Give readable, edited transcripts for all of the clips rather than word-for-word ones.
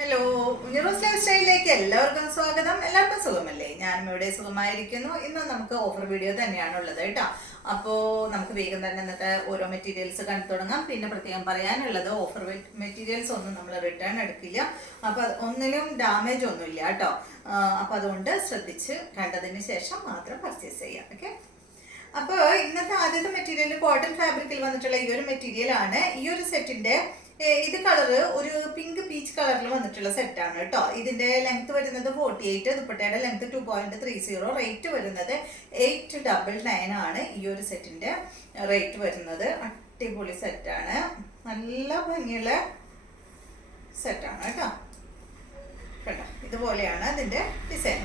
Hello, ഉഞ്ഞറോസ് life സ്റ്റൈലിലേക്ക് എല്ലാവർക്കും സ്വാഗതം. എല്ലാവർക്കും സുഖമല്ലേ? ഞാനും ഇവിടെ സുഖമായിരിക്കുന്നു. ഇന്ന് നമുക്ക് ഓഫർ വീഡിയോ തന്നെയാണുള്ളത് കേട്ടോ. അപ്പോൾ നമുക്ക് വേഗം തന്നെ ഇന്നത്തെ ഓരോ മെറ്റീരിയൽസ് കണ്ടു തുടങ്ങാം. പിന്നെ പ്രത്യേകം പറയാനുള്ളത്, ഓഫർ മെറ്റീരിയൽസ് ഒന്നും നമ്മൾ റിട്ടേൺ എടുക്കില്ല. അപ്പോൾ ഒന്നിലും ഡാമേജ് ഒന്നുമില്ല കേട്ടോ. അപ്പോൾ അതുകൊണ്ട് ശ്രദ്ധിച്ച് കണ്ടതിന് ശേഷം മാത്രം പർച്ചേസ് ചെയ്യാം. ഓക്കെ. അപ്പോൾ ഇന്നത്തെ ആദ്യത്തെ മെറ്റീരിയൽ കോട്ടൺ ഫാബ്രിക്കിൽ വന്നിട്ടുള്ള ഈ ഒരു മെറ്റീരിയൽ ആണ്. ഈ ഒരു സെറ്റിന്റെ ഇത് കളറ് ഒരു പിങ്ക് പീച്ച് കളറിൽ വന്നിട്ടുള്ള സെറ്റാണ് കേട്ടോ. ഇതിന്റെ ലെങ്ത് വരുന്നത് 48, ദുപ്പട്ടയുടെ ലെങ്ത് 2.30, റേറ്റ് വരുന്നത് 899 ആണ്. ഈ ഒരു സെറ്റിന്റെ റേറ്റ് വരുന്നത്. അടിപൊളി സെറ്റാണ്, നല്ല ഭംഗിയുള്ള സെറ്റാണ് കേട്ടോ. കേട്ടോ, ഇതുപോലെയാണ് അതിന്റെ ഡിസൈൻ.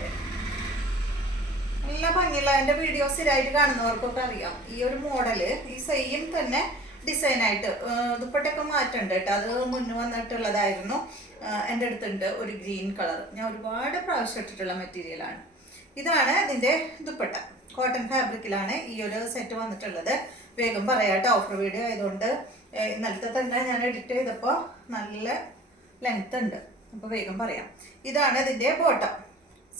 നല്ല ഭംഗിയുള്ള എൻ്റെ വീഡിയോസ് സ്ഥിരമായിട്ട് കാണുന്നവർക്കൊക്കെ അറിയാം. ഈ ഒരു മോഡല് ഈ സെയിം തന്നെ ഡിസൈനായിട്ട് ദുപ്പട്ടയൊക്കെ മാറ്റുണ്ട് കേട്ടോ. അത് മുന്നേ വന്നിട്ടുള്ളതായിരുന്നു. എൻ്റെ അടുത്തുണ്ട് ഒരു ഗ്രീൻ കളർ. ഞാൻ ഒരുപാട് പ്രാവശ്യം ഇട്ടിട്ടുള്ള മെറ്റീരിയലാണ്. ഇതാണ് ഇതിൻ്റെ ദുപ്പട്ട. കോട്ടൺ ഫാബ്രിക്കിലാണ് ഈ ഒരു സെറ്റ് വന്നിട്ടുള്ളത്. വേഗം പറയാം കേട്ടോ, ഓഫർ വീഡിയോ ആയതുകൊണ്ട്. ഇന്നലത്തെ തന്നെ ഞാൻ എഡിറ്റ് ചെയ്തപ്പോൾ നല്ല ലെങ്ത് ഉണ്ട്. അപ്പോൾ വേഗം പറയാം. ഇതാണ് ഇതിൻ്റെ ബോട്ടം,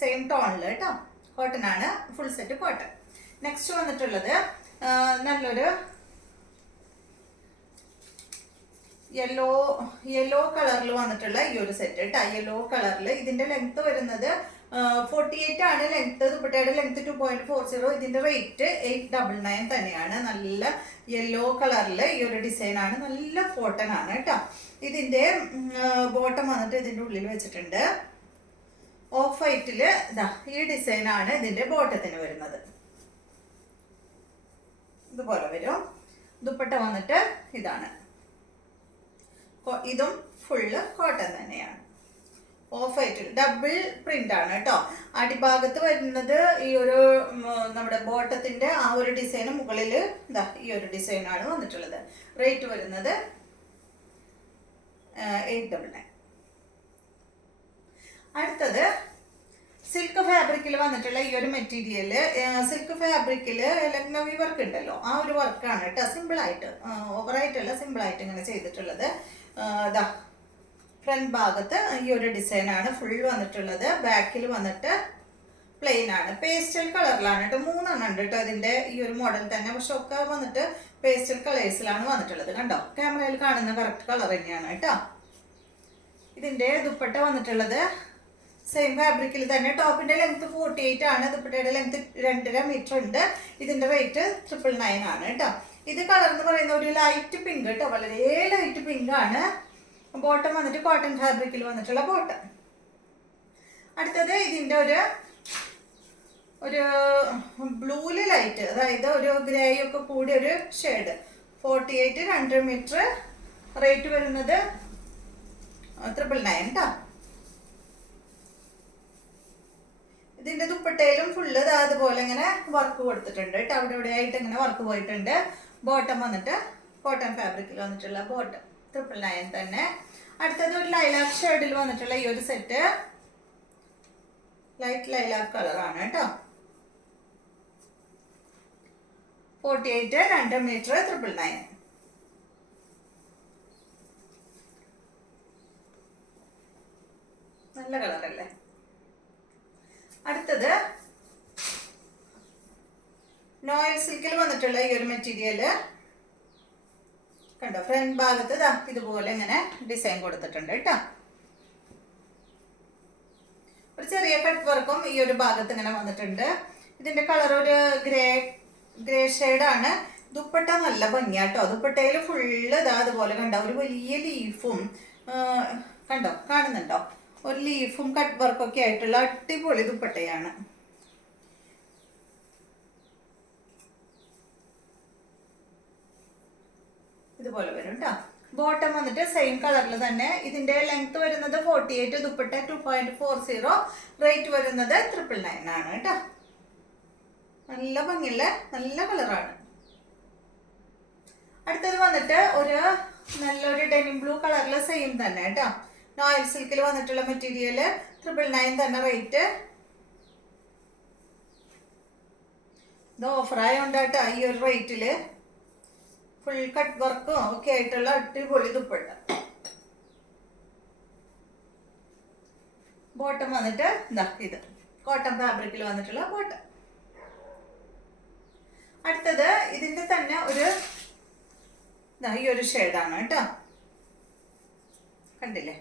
സെയിം ടോണിൽ കേട്ടോ. കോട്ടൺ ആണ്, ഫുൾ സെറ്റ് കോട്ടൺ. നെക്സ്റ്റ് വന്നിട്ടുള്ളത് നല്ലൊരു യെല്ലോ കളറിൽ വന്നിട്ടുള്ള ഈ ഒരു സെറ്റ് കേട്ടോ. യെല്ലോ കളറിൽ ഇതിന്റെ ലെങ്ത് വരുന്നത് 48 ആണ് ലെങ്ത്. ദുപ്പട്ടയുടെ ലെങ്ത് 2.40. ഇതിന്റെ റേറ്റ് 899 തന്നെയാണ്. നല്ല യെല്ലോ കളറിൽ ഈ ഒരു ഡിസൈൻ ആണ്. നല്ല കോട്ടൺ ആണ് കേട്ടോ. ഇതിന്റെ ബോട്ടം വന്നിട്ട് ഇതിന്റെ ഉള്ളിൽ വെച്ചിട്ടുണ്ട്. ഓഫ് വൈറ്റില് ഇതാ ഈ ഡിസൈൻ ആണ് ഇതിന്റെ ബോട്ടത്തിന് വരുന്നത്. ഇതുപോലെ വരും. ദുപ്പട്ട വന്നിട്ട് ഇതാണ്. ഇതും ഫുള്ള് കോട്ടൺ തന്നെയാണ്. ഓഫ് വൈറ്റിൽ ഡബിൾ പ്രിന്റ് ആണ് കേട്ടോ. അടിഭാഗത്ത് വരുന്നത് ഈ ഒരു നമ്മുടെ ബോട്ടത്തിന്റെ ആ ഒരു ഡിസൈന് മുകളിൽ ഇതാ ഈ ഒരു ഡിസൈൻ ആണ് വന്നിട്ടുള്ളത്. റേറ്റ് വരുന്നത് 899. അടുത്തത് സിൽക്ക് ഫാബ്രിക്കിൽ വന്നിട്ടുള്ള ഈ ഒരു മെറ്റീരിയല്. സിൽക്ക് ഫാബ്രിക്കില് ലക്നവി വർക്ക് ഉണ്ടല്ലോ, ആ ഒരു വർക്കാണ് കേട്ടോ. സിമ്പിളായിട്ട്, ഓവറായിട്ടല്ല, സിമ്പിളായിട്ട് ഇങ്ങനെ ചെയ്തിട്ടുള്ളത്. ഇതാ ഫ്രണ്ട് ഭാഗത്ത് ഈ ഒരു ഡിസൈനാണ് ഫുൾ വന്നിട്ടുള്ളത്. ബാക്കിൽ വന്നിട്ട് പ്ലെയിൻ ആണ്. പേസ്റ്റൽ കളറിലാണ് കേട്ടോ. 3 എണ്ണം ഉണ്ട് കേട്ടോ ഇതിന്റെ ഈ ഒരു മോഡൽ തന്നെ. പക്ഷെ ഒക്കെ വന്നിട്ട് പേസ്റ്റൽ കളേഴ്സിലാണ് വന്നിട്ടുള്ളത്. കണ്ടോ, ക്യാമറയിൽ കാണുന്ന കറക്റ്റ് കളർ തന്നെയാണ് കേട്ടോ. ഇതിന്റെ ദുപ്പട്ട വന്നിട്ടുള്ളത് സെയിം ഫാബ്രിക്കിൽ തന്നെ. ടോപ്പിന്റെ ലെങ്ത് 48 ആണ്. ദുപ്പട്ടയുടെ ലെങ്ത് 2.5 മീറ്റർ ഉണ്ട്. ഇതിന്റെ റേറ്റ് 999 ആണ് കേട്ടോ. ഇത് കളർ എന്ന് പറയുന്ന ഒരു ലൈറ്റ് പിങ്ക് കേട്ടോ, വളരെ ലൈറ്റ് പിങ്ക് ആണ്. ബോട്ടം വന്നിട്ട് കോട്ടൺ ഫാബ്രിക്കിൽ വന്നിട്ടുള്ള ബോട്ടം. അടുത്തത് ഇതിന്റെ ഒരു ബ്ലൂല് ലൈറ്റ്, അതായത് ഒരു ഗ്രേ ഒക്കെ കൂടിയ ഒരു ഷെയ്ഡ്. 48, 2 മീറ്റർ. റേറ്റ് വരുന്നത് 999 കേട്ടോ. ഇതിന്റെ ദുപ്പട്ടയിലും ഫുള്ള് അതുപോലെ ഇങ്ങനെ വർക്ക് കൊടുത്തിട്ടുണ്ട് കേട്ടോ. അവിടെ ഇവിടെ ആയിട്ട് ഇങ്ങനെ വർക്ക് പോയിട്ടുണ്ട്. ബോട്ടം വന്നിട്ട് കോട്ടൺ ഫാബ്രിക്കിൽ വന്നിട്ടുള്ള ബോട്ടം 999 തന്നെ. അടുത്തത് ഒരു ലൈലാക്ക് ഷെയ്ഡിൽ വന്നിട്ടുള്ള ഈ ഒരു സെറ്റ്. ലൈറ്റ് ലൈലാക്ക് കളറാണ് കേട്ടോ. 48, 2 മീറ്റർ, 999. നല്ല കളറല്ലേ. അടുത്തത് നോയൽ സിൽക്കിൽ വന്നിട്ടുള്ള ഈ ഒരു മെറ്റീരിയല് കണ്ടോ. ഫ്രണ്ട് ഭാഗത്ത് ഇതുപോലെ ഇങ്ങനെ ഡിസൈൻ കൊടുത്തിട്ടുണ്ട് കേട്ടോ. ഒരു ചെറിയ കട്ട് വർക്കും ഈ ഒരു ഭാഗത്ത് ഇങ്ങനെ വന്നിട്ടുണ്ട്. ഇതിന്റെ കളർ ഒരു ഗ്രേ ഷെയ്ഡാണ്. ദുപ്പട്ട നല്ല ഭംഗിയാട്ടോ. ദുപ്പട്ടയിൽ ഫുള്ള് അതുപോലെ കണ്ടോ, ഒരു വലിയ ലീഫും കണ്ടോ, കാണുന്നുണ്ടോ, ഒരു ലീഫും കട്ട് വർക്കൊക്കെ ആയിട്ടുള്ള അടിപൊളി ദുപ്പട്ടയാണ്. ഇതുപോലെ വരും കേട്ടോ. ബോട്ടം വന്നിട്ട് സെയിം കളറിൽ തന്നെ. ഇതിന്റെ ലെങ്ത് വരുന്നത് 48, ദുപ്പട്ട 2.40, റേറ്റ് വരുന്നത് 999 ആണ് കേട്ടോ. നല്ല ഭംഗിയുള്ള നല്ല കളറാണ്. അടുത്തത് വന്നിട്ട് നല്ലൊരു ഡെനിം ബ്ലൂ കളറിൽ സെയിം തന്നെ കേട്ടോ. നോയൽ സിൽക്കിൽ വന്നിട്ടുള്ള മെറ്റീരിയല് 999 തന്നെ റേറ്റ്. ഇത് ഓഫറായോണ്ട് കേട്ടോ ഈ ഒരു റേറ്റില്. ഫുൾ കട്ട് വർക്കും ഒക്കെ ആയിട്ടുള്ള അടിപൊളി ദുപ്പട്ട. ബോട്ടം വന്നിട്ട് എന്താ ഇത് കോട്ടൺ ഫാബ്രിക്കിൽ വന്നിട്ടുള്ള ബോട്ടം. അടുത്തത് ഇതിന്റെ തന്നെ ഒരു ഈ ഒരു ഷെയ്ഡാണ് കേട്ടോ, കണ്ടില്ലേ?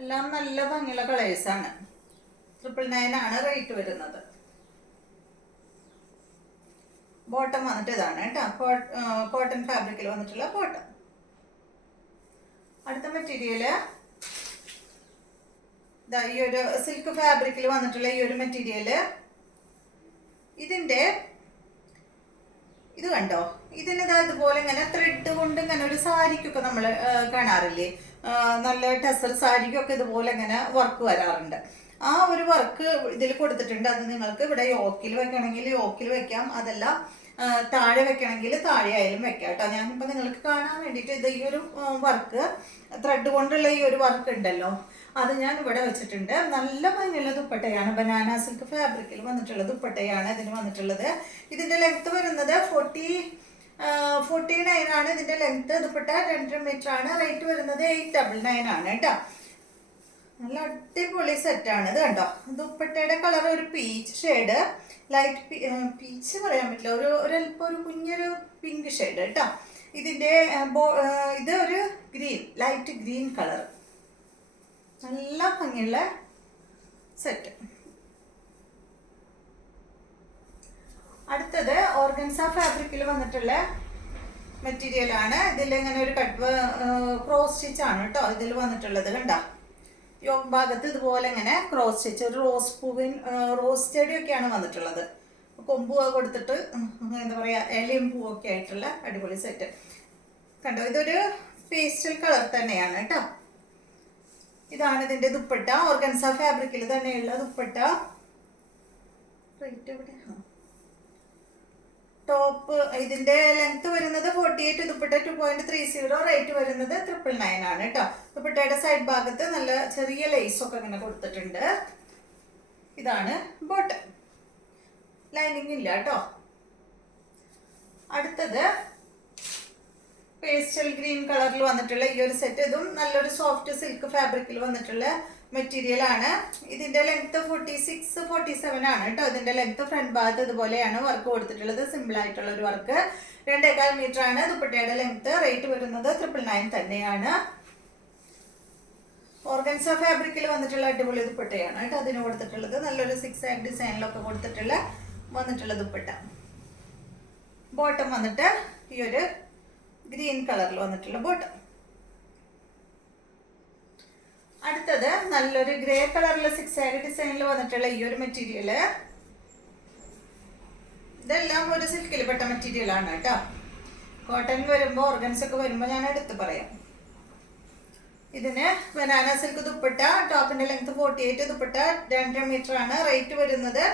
എല്ലാം നല്ല ഭംഗിയുള്ള കളേഴ്സാണ്. 999 ആണ് റേറ്റ് വരുന്നത്. ബോട്ടം വന്നിട്ട് ഇതാണ് കേട്ടോ, കോട്ടൺ ഫാബ്രിക്കിൽ വന്നിട്ടുള്ള ബോട്ടം. അടുത്ത മെറ്റീരിയല് ഈ ഒരു സിൽക്ക് ഫാബ്രിക്കിൽ വന്നിട്ടുള്ള ഈ ഒരു മെറ്റീരിയല്. ഇതിന്റെ ഇത് കണ്ടോ, ഇതിന് ഇതുപോലെ ഇങ്ങനെ ത്രെഡ് കൊണ്ട് ഇങ്ങനെ ഒരു സാരിക്കൊക്കെ നമ്മൾ കാണാറില്ലേ, നല്ല ടെസർ സാരിക്കൊക്കെ ഇതുപോലെ ഇങ്ങനെ വർക്ക് വരാറുണ്ട്. ആ ഒരു വർക്ക് ഇതിൽ കൊടുത്തിട്ടുണ്ട്. അത് നിങ്ങൾക്ക് ഇവിടെ യോക്കിൽ വെക്കണമെങ്കിൽ യോക്കിൽ വെക്കാം, അതല്ല താഴെ വെക്കണമെങ്കിൽ താഴെ ആയാലും വെക്കാം കേട്ടോ. ഞാനിപ്പോൾ നിങ്ങൾക്ക് കാണാൻ വേണ്ടിയിട്ട് ഇത് ഈ ഒരു വർക്ക് ത്രെഡ് കൊണ്ടുള്ള ഈ ഒരു വർക്ക് ഉണ്ടല്ലോ, അത് ഞാൻ ഇവിടെ വെച്ചിട്ടുണ്ട്. നല്ല ഭംഗിയുള്ള ദുപ്പട്ടയാണ്, ബനാന സിൽക്ക് ഫാബ്രിക്കിൽ വന്നിട്ടുള്ള ദുപ്പട്ടയാണ് ഇതിന് വന്നിട്ടുള്ളത്. ഇതിന്റെ ലെങ്ത് വരുന്നത് 49 ആണ് ഇതിന്റെ ലെങ്ത്. ദുപ്പട്ട 2 മീറ്റർ ആണ്. റേറ്റ് വരുന്നത് 899 ആണ് കേട്ടോ. നല്ല അടിപൊളി സെറ്റാണ് ഇത് കണ്ടോ. ദുപ്പട്ടയുടെ കളർ ഒരു പീച്ച് ഷെയ്ഡ്, ലൈറ്റ് പീച്ച് പറയാൻ പറ്റില്ല, ഒരല്പം ഒരു കുഞ്ഞൊരു പിങ്ക് ഷെയ്ഡ് കേട്ടോ. ഇതിന്റെ ഇത് ഒരു ഗ്രീൻ, ലൈറ്റ് ഗ്രീൻ കളർ. നല്ല ഭംഗിയുള്ള സെറ്റ്. അടുത്തത് ഓർഗൻസ ഫാബ്രിക്കിൽ വന്നിട്ടുള്ള മെറ്റീരിയൽ ആണ്. ഇതിൽ ഇങ്ങനെ ഒരു ക്രോസ് സ്റ്റിച്ച് ആണ് കേട്ടോ ഇതിൽ വന്നിട്ടുള്ളത്. കണ്ടോ, യോക്ക് ഭാഗത്ത് ഇതുപോലെ ഇങ്ങനെ ക്രോസ് സ്റ്റിച്ച്, ഒരു റോസ് ചെടിയൊക്കെയാണ് വന്നിട്ടുള്ളത്. കൊമ്പ് കൊടുത്തിട്ട് എന്താ പറയാ, ഇലയും പൂവൊക്കെ ആയിട്ടുള്ള അടിപൊളി സെറ്റ് കണ്ടോ. ഇതൊരു പേസ്റ്റൽ കളർ തന്നെയാണ് കേട്ടോ. ഇതാണ് ഇതിന്റെ ദുപ്പട്ട, ഓർഗൻസ ഫാബ്രിക്കിൽ തന്നെയുള്ള ദുപ്പട്ട. റേറ്റ് എവിടെ? ടോപ്പ് ഇതിന്റെ ലെങ്ത് വരുന്നത് 48, ദുപ്പട്ട 2.30, റേറ്റ് വരുന്നത് 999 ആണ് കേട്ടോ. ദുപ്പട്ടയുടെ സൈഡ് ഭാഗത്ത് നല്ല ചെറിയ ലേസ് ഒക്കെ ഇങ്ങനെ കൊടുത്തിട്ടുണ്ട്. ഇതാണ് ബോട്ടം, ലൈനിങ് ഇല്ല കേട്ടോ. അടുത്തത് പേസ്റ്റൽ ഗ്രീൻ കളറിൽ വന്നിട്ടുള്ള ഈ ഒരു സെറ്റ്. ഇതും നല്ലൊരു സോഫ്റ്റ് സിൽക്ക് ഫാബ്രിക്കിൽ വന്നിട്ടുള്ള മെറ്റീരിയൽ ആണ്. ഇതിന്റെ ലെങ്ത് 46, 47 ആണ് കേട്ടോ. ഇതിന്റെ ലെങ്ത് ഫ്രണ്ട് ഭാഗത്ത് ഇതുപോലെയാണ് വർക്ക് കൊടുത്തിട്ടുള്ളത്. സിമ്പിൾ ആയിട്ടുള്ള ഒരു വർക്ക്. 2.25 മീറ്റർ ആണ് ദുപ്പട്ടയുടെ ലെങ്ത്. റേറ്റ് വരുന്നത് 999 തന്നെയാണ്. ഓർഗൻസ ഫാബ്രിക്കിൽ വന്നിട്ടുള്ള അടിപൊളി ദുപ്പട്ടയാണ് കേട്ടോ അതിന് കൊടുത്തിട്ടുള്ളത്. നല്ലൊരു 6 ആഗ് ഡിസൈനിലൊക്കെ വന്നിട്ടുള്ള ദുപ്പട്ട. ബോട്ടം വന്നിട്ട് ഈ ഒരു ഗ്രീൻ കളറിൽ വന്നിട്ടുള്ള ബോട്ടം. അടുത്തത് നല്ലൊരു ഗ്രേ കളറിൽ 6 ആഗ് ഡിസൈനിൽ വന്നിട്ടുള്ള ഈ ഒരു മെറ്റീരിയല്. ഇതെല്ലാം ഒരു സിൽക്കിൽ പെട്ട മെറ്റീരിയൽ ആണ് കേട്ടോ. കോട്ടൺ വരുമ്പോൾ, ഓർഗൻസ് ഒക്കെ വരുമ്പോൾ ഞാൻ എടുത്ത് പറയാം. ഇതിന് ബനാന സിൽക്ക് ദുപ്പട്ട, ടോപ്പിന്റെ ലെങ്ത് 48, ദുപ്പട്ട 2 മീറ്റർ ആണ്. റേറ്റ് വരുന്നത്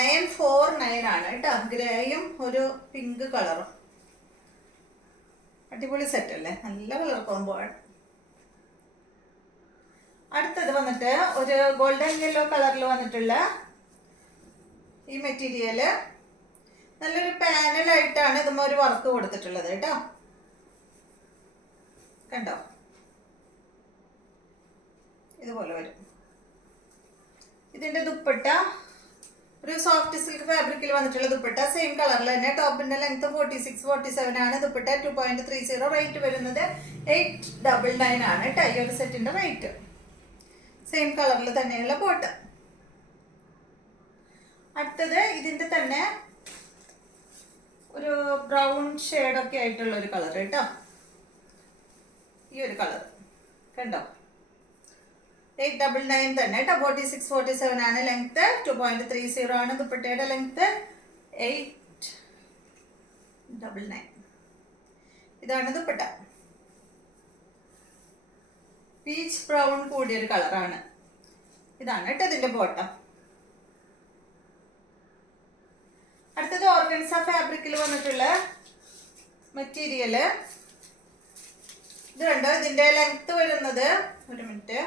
949 ആണ് കേട്ടോ. ഗ്രേയും ഒരു പിങ്ക് കളറും അടിപൊളി സെറ്റ് അല്ലേ, നല്ല കളർ കോംബോ ആണ്. അടുത്തത് വന്നിട്ട് ഒരു ഗോൾഡൻ യെല്ലോ കളറിൽ വന്നിട്ടുള്ള ഈ മെറ്റീരിയല്. നല്ലൊരു പാനലായിട്ടാണ് ഇതുമ്മ ഒരു വർക്ക് കൊടുത്തിട്ടുള്ളത് കേട്ടോ. കണ്ടോ, ഇതുപോലെ വരും. ഇതിന്റെ ദുപ്പട്ട ഒരു സോഫ്റ്റ് സിൽക്ക് ഫാബ്രിക്കിൽ വന്നിട്ടുള്ള ദുപ്പട്ട, സെയിം കളറിൽ തന്നെ. ടോപ്പിന്റെ ലെങ്ത് 46, 47 ആണ്. ദുപ്പട്ട 2.30, റേറ്റ് വരുന്നത് 899 ആണ് കേട്ടോ ഈ ഒരു സെറ്റിന്റെ റേറ്റ്. സെയിം കളറിൽ തന്നെയുള്ള ബോട്ടം. അടുത്തത് ഇതിന്റെ തന്നെ ഒരു ബ്രൗൺ ഷെയ്ഡൊക്കെ ആയിട്ടുള്ള ഒരു കളർ കേട്ടോ. ഈ ഒരു കളർ കണ്ടോ, 899 തന്നെ കേട്ടോ. 46, 47 ആണ് ലെങ്ത്. 2.30 ആണ് ദുപ്പട്ടയുടെ ലെങ്ത്. 899. ഇതാണ് ദുപ്പട്ട. പീച്ച് ബ്രൗൺ കൂടിയൊരു കളറാണ്. ഇതാണ് കേട്ടോ ഇതിന്റെ ബോട്ടം. അടുത്തത് ഓർഗൻസ ഫാബ്രിക്കിൽ വന്നിട്ടുള്ള മെറ്റീരിയല്. ഇത് കണ്ടോ, ഇതിന്റെ ലെങ്ത് വരുന്നത്, ഒരു മിനിറ്റ്,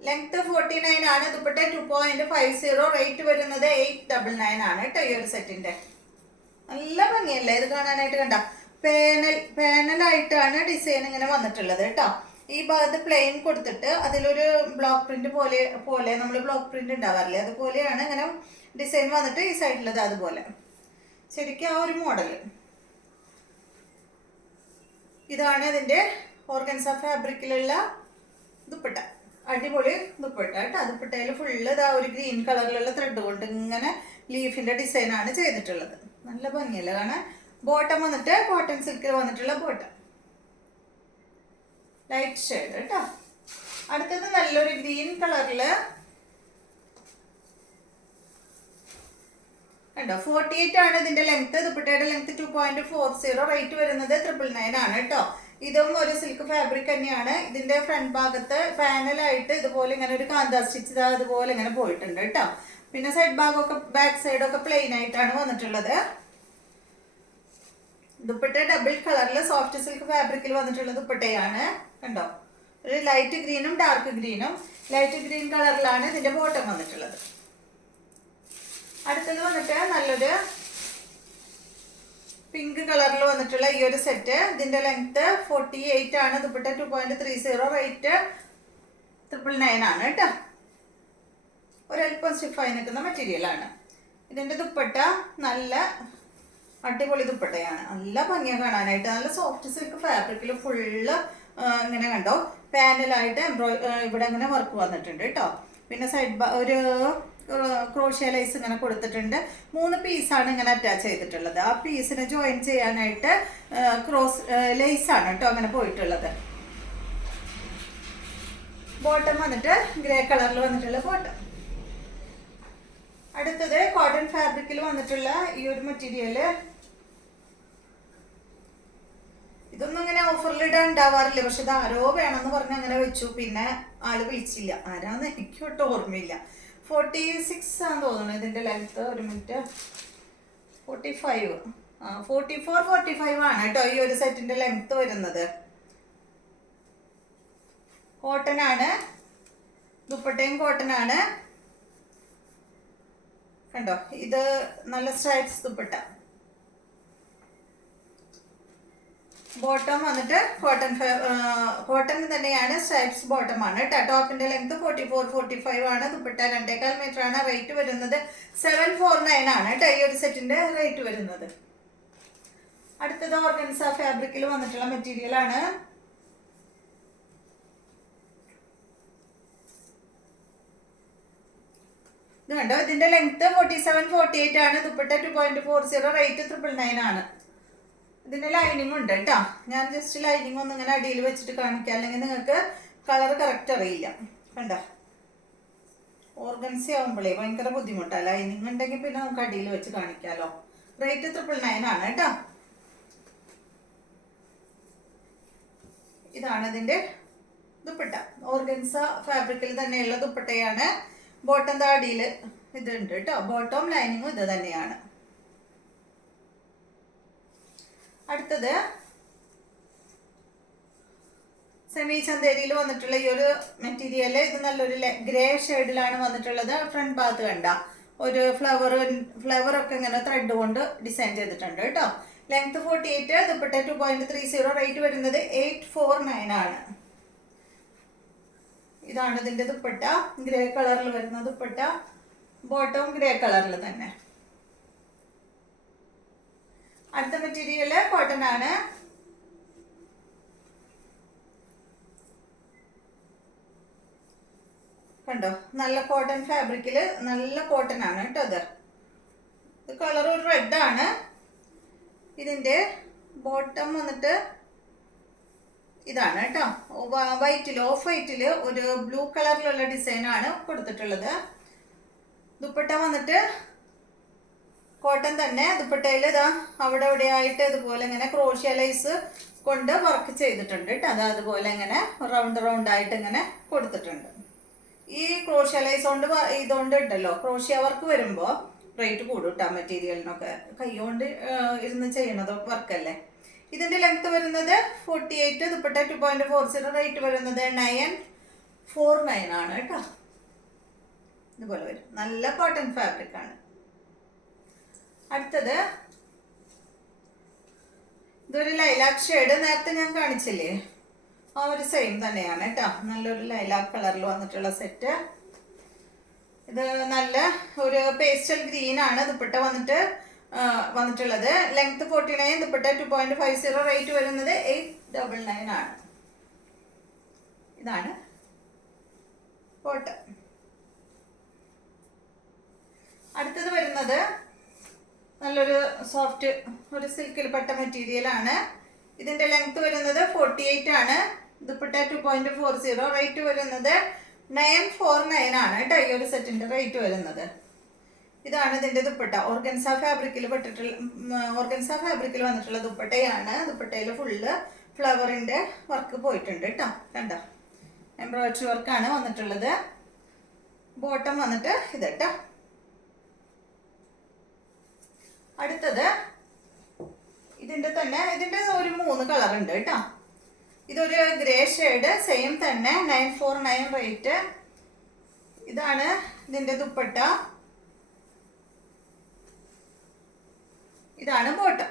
ലെങ്ത് 49 ആണ്. ദുപ്പട്ട 2.50, റേറ്റ് വരുന്നത് 899 ആണ് കേട്ടോ ഈ ഒരു സെറ്റിന്റെ. നല്ല ഭംഗിയല്ലേ ഇത് കാണാനായിട്ട്. കണ്ട പാനലായിട്ടാണ് ഡിസൈൻ ഇങ്ങനെ വന്നിട്ടുള്ളത് കേട്ടോ. ഈ ഭാഗത്ത് പ്ലെയിൻ കൊടുത്തിട്ട് അതിലൊരു ബ്ലോക്ക് പ്രിന്റ് പോലെ നമ്മൾ ബ്ലോക്ക് പ്രിന്റ് ഉണ്ടാവാറില്ലേ, അതുപോലെയാണ് ഇങ്ങനെ ഡിസൈൻ വന്നിട്ട് ഈ സൈഡിലത് അതുപോലെ ശരിക്കും ആ ഒരു മോഡൽ. ഇതാണ് ഇതിന്റെ ഓർഗൻസ ഫാബ്രിക്കിലുള്ള ദുപ്പട്ട. അടിപൊളി ദുപ്പട്ട കേട്ടോ. ദുപ്പട്ടയിൽ ഫുള്ള് ഇതാ ഒരു ഗ്രീൻ കളറിലുള്ള ത്രെഡ് കൊണ്ട് ഇങ്ങനെ ലീഫിന്റെ ഡിസൈൻ ആണ് ചെയ്തിട്ടുള്ളത്. നല്ല ഭംഗിയല്ല കാണാൻ. ബോട്ടം വന്നിട്ട് കോട്ടൺ സിൽക്കിൽ വന്നിട്ടുള്ള ബോട്ടം, ലൈറ്റ് ഷെയ്ഡ് കേട്ടോ. അടുത്തത് നല്ലൊരു ഗ്രീൻ കളറില് കണ്ടോ. 48 ആണ് ഇതിന്റെ ലെങ്ത്. ദുപ്പട്ടയുടെ ലെങ്ത് 2.40. റേറ്റ് വരുന്നത് 999 ആണ് കേട്ടോ. ഇതും ഒരു സിൽക്ക് ഫാബ്രിക് തന്നെയാണ്. ഇതിന്റെ ഫ്രണ്ട് ഭാഗത്ത് പാനലായിട്ട് ഇതുപോലെ ഇങ്ങനെ ഒരു കാന്താ സ്റ്റിച്ച് അതുപോലെ ഇങ്ങനെ പോയിട്ടുണ്ട് കേട്ടോ. പിന്നെ സൈഡ് ഭാഗമൊക്കെ ബാക്ക് സൈഡൊക്കെ പ്ലെയിൻ ആയിട്ടാണ് വന്നിട്ടുള്ളത്. ദുപ്പട്ട ഡബിൾ കളറിൽ സോഫ്റ്റ് സിൽക്ക് ഫാബ്രിക്കിൽ വന്നിട്ടുള്ള ദുപ്പട്ടയാണ് കണ്ടോ. ഒരു ലൈറ്റ് ഗ്രീനും ഡാർക്ക് ഗ്രീനും. ലൈറ്റ് ഗ്രീൻ കളറിലാണ് ഇതിന്റെ ബോട്ടം വന്നിട്ടുള്ളത്. അടുത്തത് വന്നിട്ട് നല്ലൊരു പിങ്ക് കളറിൽ വന്നിട്ടുള്ള ഈ ഒരു സെറ്റ്. ഇതിന്റെ ലെങ്ത് 48 ആണ്. ദുപ്പട്ട 2.30. റേറ്റ് 999 ആണ് കേട്ടോ. ഒരല്പം സ്റ്റിഫായി നിൽക്കുന്ന മെറ്റീരിയൽ ആണ്. ഇതിന്റെ ദുപ്പട്ട നല്ല അടിപൊളി ദുപ്പട്ടയാണ്. നല്ല ഭംഗിയാണ് കാണാനായിട്ട്. നല്ല സോഫ്റ്റ് സിൽക്ക് ഫാബ്രിക്കിൽ ഫുള്ള് ഇങ്ങനെ കണ്ടോ പാനലായിട്ട് ഇവിടെ ഇങ്ങനെ വർക്ക് വന്നിട്ടുണ്ട് കേട്ടോ. പിന്നെ സൈഡ് ഒരു ക്രോഷ്യ ലൈസ് ഇങ്ങനെ കൊടുത്തിട്ടുണ്ട്. 3 പീസാണ് ഇങ്ങനെ അറ്റാച്ച് ചെയ്തിട്ടുള്ളത്. ആ പീസിനെ ജോയിൻ ചെയ്യാനായിട്ട് ക്രോസ് ലൈസ് ആണ് കേട്ടോ അങ്ങനെ പോയിട്ടുള്ളത്. ബോട്ടം വന്നിട്ട് ഗ്രേ കളറിൽ വന്നിട്ടുള്ള ബോട്ടം. അടുത്തത് കോട്ടൺ ഫാബ്രിക്കിൽ വന്നിട്ടുള്ള ഈ ഒരു മെറ്റീരിയല്. ഇതൊന്നും ഇങ്ങനെ ഓഫറിൽ ഇടാൻ ഉണ്ടാവാറില്ല. പക്ഷെ ഇത് ആരോ വേണമെന്ന് പറഞ്ഞ് അങ്ങനെ വെച്ചു. പിന്നെ ആള് വിളിച്ചില്ല. ആരാന്ന് എനിക്ക് ഒട്ടും ഓർമ്മയില്ല. 46 ആണെന്ന് തോന്നുന്നു ഇതിന്റെ ലെങ്ത്. ഒരു മിനിറ്റ്. 45 44 45 ആണ് കേട്ടോ ഈ ഒരു സെറ്റിന്റെ ലെങ്ത് വരുന്നത്. കോട്ടൺ ആണ്. ദുപ്പട്ടയും കോട്ടൺ ആണ് കണ്ടോ. ഇത് നല്ല സ്ട്രൈപ്സ് ദുപ്പട്ട. ബോട്ടം വന്നിട്ട് കോട്ടൺ തന്നെയാണ്. സ്ട്രൈപ്സ് ബോട്ടം ആണ് കേട്ടോ. ടോപ്പിന്റെ ലെങ്ത് 44 45 ആണ്. ദുപ്പട്ട 2.25 മീറ്റർ ആണ്. റേറ്റ് വരുന്നത് 749 ആണ് കേട്ടോ ഈ ഒരു സെറ്റിന്റെ റേറ്റ് വരുന്നത്. അടുത്തത് ഓർഗൻസ ഫാബ്രിക്കിൽ വന്നിട്ടുള്ള മെറ്റീരിയൽ ആണ്. ഇത് കണ്ടോ. ഇതിന്റെ ലെങ്ത് 47 48 ആണ്. ദുപ്പട്ട 2.40. റേറ്റ് 999 ആണ്. ഇതിന്റെ ലൈനിങ് ഉണ്ട് കേട്ടോ. ഞാൻ ജസ്റ്റ് ലൈനിങ് ഒന്ന് ഇങ്ങനെ അടിയിൽ വെച്ചിട്ട് കാണിക്കാം, അല്ലെങ്കിൽ നിങ്ങൾക്ക് കളർ കറക്റ്റ് അറിയില്ല. കണ്ടോ. ഓർഗൻസി ആവുമ്പോഴേ ഭയങ്കര ബുദ്ധിമുട്ടാണ്. ലൈനിങ് ഉണ്ടെങ്കിൽ പിന്നെ നമുക്ക് അടിയിൽ വെച്ച് കാണിക്കാമല്ലോ. റേറ്റ് 999 ആണ് കേട്ടോ. ഇതാണ് ഇതിന്റെ ദുപ്പട്ട. ഓർഗൻസ ഫാബ്രിക്കിൽ തന്നെയുള്ള ദുപ്പട്ടയാണ്. ബോട്ടം അടിയിൽ ഇതുണ്ട് കേട്ടോ. ബോട്ടം ലൈനിങ്ങും ഇത് തന്നെയാണ്. അടുത്തത് സെമി ചന്തേരിയിൽ വന്നിട്ടുള്ള ഈ ഒരു മെറ്റീരിയൽ. ഇത് നല്ലൊരു ഗ്രേ ഷെയ്ഡിലാണ് വന്നിട്ടുള്ളത്. ഫ്രണ്ട് ഭാഗത്ത് കണ്ട ഒരു ഫ്ലവർ ഒക്കെ ഇങ്ങനെ ത്രെഡ് കൊണ്ട് ഡിസൈൻ ചെയ്തിട്ടുണ്ട് കേട്ടോ. ലെങ്ത് 48. ദുപ്പട്ട 2.30. റേറ്റ് വരുന്നത് 849 ആണ്. ഇതാണ് ഇതിന്റെ ദുപ്പട്ട. ഗ്രേ കളറിൽ വരുന്ന ദുപ്പട്ട. ബോട്ടവും ഗ്രേ കളറിൽ തന്നെ. അടുത്ത മെറ്റീരിയൽ കോട്ടൺ ആണ്. കണ്ടോ. നല്ല കോട്ടൺ ഫാബ്രിക്കില് നല്ല കോട്ടൺ ആണ് കേട്ടോ. ഇത് കളർ ഒരു റെഡ് ആണ്. ഇതിന്റെ ബോട്ടം വന്നിട്ട് ഇതാണ് കേട്ടോ. വൈറ്റില് ഓഫ് വൈറ്റില് ഒരു ബ്ലൂ കളറിലുള്ള ഡിസൈൻ ആണ് കൊടുത്തിട്ടുള്ളത്. ദുപ്പട്ട വന്നിട്ട് കോട്ടൺ തന്നെ. ദുപ്പട്ടയിൽ ഇതാ അവിടെ ഇവിടെ ആയിട്ട് ഇതുപോലെ ഇങ്ങനെ ക്രോഷ്യ ലൈസ് കൊണ്ട് വർക്ക് ചെയ്തിട്ടുണ്ട് കേട്ടോ. അത് അതുപോലെ ഇങ്ങനെ റൗണ്ട് ആയിട്ട് ഇങ്ങനെ കൊടുത്തിട്ടുണ്ട്. ഈ ക്രോഷ്യ ലൈസ് കൊണ്ട് ഇതുകൊണ്ട് ഉണ്ടല്ലോ ക്രോഷ്യ വർക്ക് വരുമ്പോൾ റേറ്റ് കൂടും കേട്ടോ മെറ്റീരിയലിനൊക്കെ. കൈകൊണ്ട് ഇരുന്ന് ചെയ്യണത് വർക്കല്ലേ. ഇതിന്റെ ലെങ്ത് വരുന്നത് 48. ദുപ്പട്ട 2.40. റേറ്റ് വരുന്നത് 949 ആണ് കേട്ടോ. ഇതുപോലെ വരും. നല്ല കോട്ടൺ ഫാബ്രിക് ആണ്. അടുത്തത് ഇതൊരു ലൈലാക്ക് ഷെയ്ഡ്. നേരത്തെ ഞാൻ കാണിച്ചില്ലേ ആ ഒരു സെയിം തന്നെയാണ് കേട്ടോ. നല്ലൊരു ലൈലാക്ക് കളറിൽ വന്നിട്ടുള്ള സെറ്റ്. ഇത് നല്ല ഒരു പേസ്റ്റൽ ഗ്രീൻ ആണ് ദുപ്പട്ട വന്നിട്ടുള്ളത്. ലെങ്ത് 49, ദുപ്പട്ട 2.50, റേറ്റ് വരുന്നത് 899 ആണ്. ഇതാണ് ബോട്ടം. അടുത്തത് വരുന്നത് നല്ലൊരു സോഫ്റ്റ് ഒരു സിൽക്കിൽ പെട്ട മെറ്റീരിയൽ ആണ്. ഇതിന്റെ ലെങ്ത് വരുന്നത് 48 ആണ്. ദുപ്പട്ട 2.40, റേറ്റ് വരുന്നത് 949 ആണ് കേട്ടോ. ഈ ഒരു സെറ്റിന്റെ റേറ്റ് വരുന്നത്. ഇതാണ് ഇതിന്റെ ദുപ്പട്ട. ഓർഗൻസ ഫാബ്രിക്കിൽ വന്നിട്ടുള്ള ദുപ്പട്ടയാണ്. ദുപ്പട്ടയിൽ ഫുള്ള് ഫ്ലവറിന്റെ വർക്ക് പോയിട്ടുണ്ട് കേട്ടോ. കണ്ടോ, എംബ്രോയിഡറി വർക്കാണ് വന്നിട്ടുള്ളത്. ബോട്ടം വന്നിട്ട് ഇത് കേട്ടോ. അടുത്തത് ഇതിന്റെ ഒരു 3 കളർ ഉണ്ട് കേട്ടോ. ഇതൊരു ഗ്രേ ഷെയ്ഡ്, സെയിം തന്നെ 949 റേറ്റ്. ഇതാണ് ഇതിന്റെ ദുപ്പട്ട. ഇതാണ് ബോട്ടം.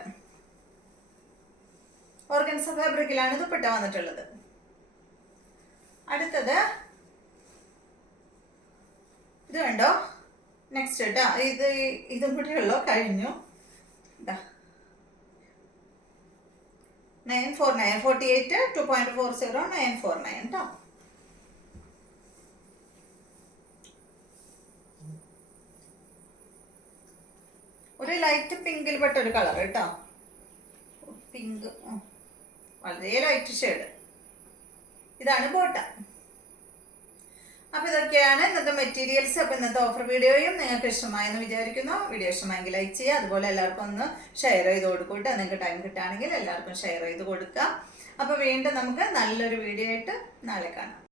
ഓർഗൻസ ഫാബ്രിക്കിലാണ് ദുപ്പട്ട വന്നിട്ടുള്ളത്. അടുത്തത് ഇത് കണ്ടോ, നെക്സ്റ്റ് കേട്ടോ. ഇതും കൂടി ഉള്ളോ, കഴിഞ്ഞു. 949, 48, 2.40, 949 കേട്ടോ. ഒരു ലൈറ്റ് പിങ്കിൽ പെട്ട ഒരു കളർ കേട്ടോ. പിങ്ക്, വളരെ ലൈറ്റ് ഷെയ്ഡ്. ഇതാണ് ബോട്ടം. അപ്പൊ ഇതൊക്കെയാണ് ഇന്നത്തെ മെറ്റീരിയൽസ്. അപ്പൊ ഇന്നത്തെ ഓഫർ വീഡിയോയും നിങ്ങൾക്ക് ഇഷ്ടമായെന്ന് വിചാരിക്കുന്നു. വീഡിയോ ഇഷ്ടമായെങ്കിൽ ലൈക്ക് ചെയ്യുക. അതുപോലെ എല്ലാവർക്കും ഒന്ന് ഷെയർ ചെയ്ത് കൊടുക്കൂട്ടെ. നിങ്ങൾക്ക് ടൈം കിട്ടുകയാണെങ്കിൽ എല്ലാവർക്കും ഷെയർ ചെയ്ത് കൊടുക്കാം. അപ്പൊ വീണ്ടും നമുക്ക് നല്ലൊരു വീഡിയോ ആയിട്ട് നാളെ കാണാം.